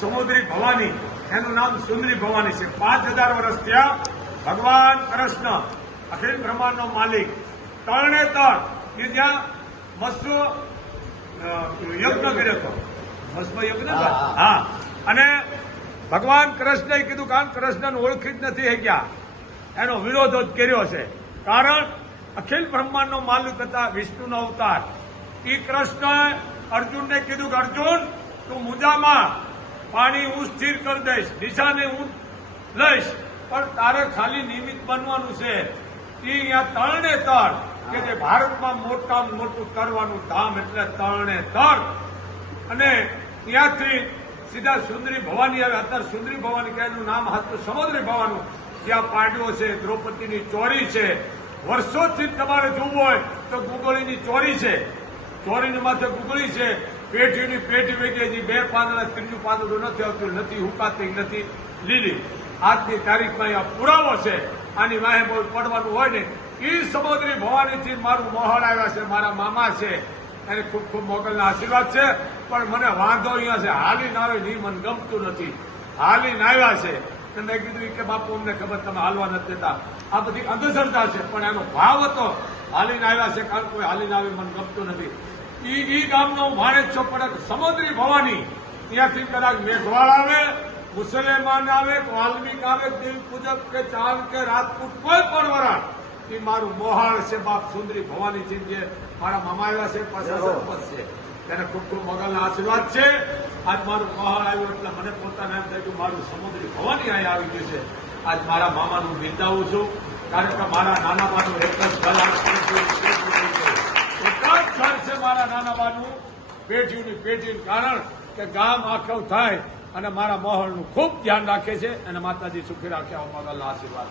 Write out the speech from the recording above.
સમુદ્રી ભવાની એનું નામ સુંદરી ભવાની છે. પાંચ હજાર વર્ષ ત્યાં ભગવાન કૃષ્ણ અખિલ બ્રહ્માંડનો માલિક. તરણે તર કે જ્યાં મસ્વ યજ્ઞ કર્યો હતો. ભસ્મ યજ્ઞ. હા અને ભગવાન કૃષ્ણએ કીધું કારણ કૃષ્ણને ઓળખી જ નથી ગયા એનો વિરોધ જ કર્યો છે. કારણ અખિલ બ્રહ્માંડનો માલિક હતા વિષ્ણુનો અવતાર. એ કૃષ્ણ અર્જુનને કીધું કે અર્જુન તું મુજામાં. પાણી હું સ્થિર કરી દઈશ, નિશાને હું લઈશ. પણ તારે ખાલી નિમિત્ત બનવાનું છે. એ અહીંયા તરણે તર કે જે ભારતમાં મોટામાં મોટું કરવાનું ધામ એટલે તરણે તર અને ત્યાંથી સીધા સુંદરી ભવાની આવે, અત્યારે સુંદરી ભવાની કહેનું નામ હતું સમુદ્રી ભવાનું. જ્યાં પાંડવો છે, દ્રૌપદીની ચોરી છે. વર્ષોથી તમારે જોવું હોય તો ગુગળીની ચોરી છે. ચોરીની માથે ગુગળી છે. પેઢીની પેઢી વેગી બે પાંદડા, ત્રીજું પાંદડું નથી આવતું, નથી, હુકાતી, નથી, લીલી. આજની તારીખમાં આ પુરાવો છે. આની વાહે બહુ પડવાનું હોય ને એ સમુદ્રી ભવાનીથી મારું મહોળ આવ્યા છે, મારા મામા છે. એને ખૂબ ખૂબ મોગલના આશીર્વાદ છે. પણ મને વાંધો અહીંયા છે. હાલી ના આવે ને ઈ મને ગમતું નથી. હાલી ના આવ્યા છે. તો મેં કીધું કે બાપુ, અમને ખબર તમે હાલવા નથી દેતા. આ બધી અંધશ્રદ્ધા છે, પણ એનો ભાવ હતો. હાલીને આવ્યા છે. કારણ કોઈ હાલીને આવે મને ગમતું નથી. ઈ ઈ ગામનો માણેક છો પણ સમુદ્રી ભવાની. ત્યાંથી કદાચ મેઘવાળ આવે મુસલમાન આવે વાલ્મિક આવે દેવ પૂજક કે ચાલ કે રાજપૂત કોઈ પણ વરાળ. એ મારું મોહાળ છે બાપ સુંદરી ભવાની છે જે મારા મામા આવ્યા છે પાછા સરપંચ છે. તેને ખૂબ ખૂબ મોગલના આશીર્વાદ છે. આજ મારું મોહાળ આવ્યું એટલે મને પોતાને એમ થયું કે મારું સમુદ્રી ભવાની અહીંયા આવી ગયું છે. આજ મારા મામાનું બિરદાવું છું. કારણ કે મારા નાના માનું એક જ મારા નાના બાનું પેઢીઓની પેઢીનું કારણ કે ગામ આખું થાય અને મારા મોહલનું ખૂબ ધ્યાન રાખે છે અને માતાજી સુખી રાખે, આવા મોગલના આશીર્વાદ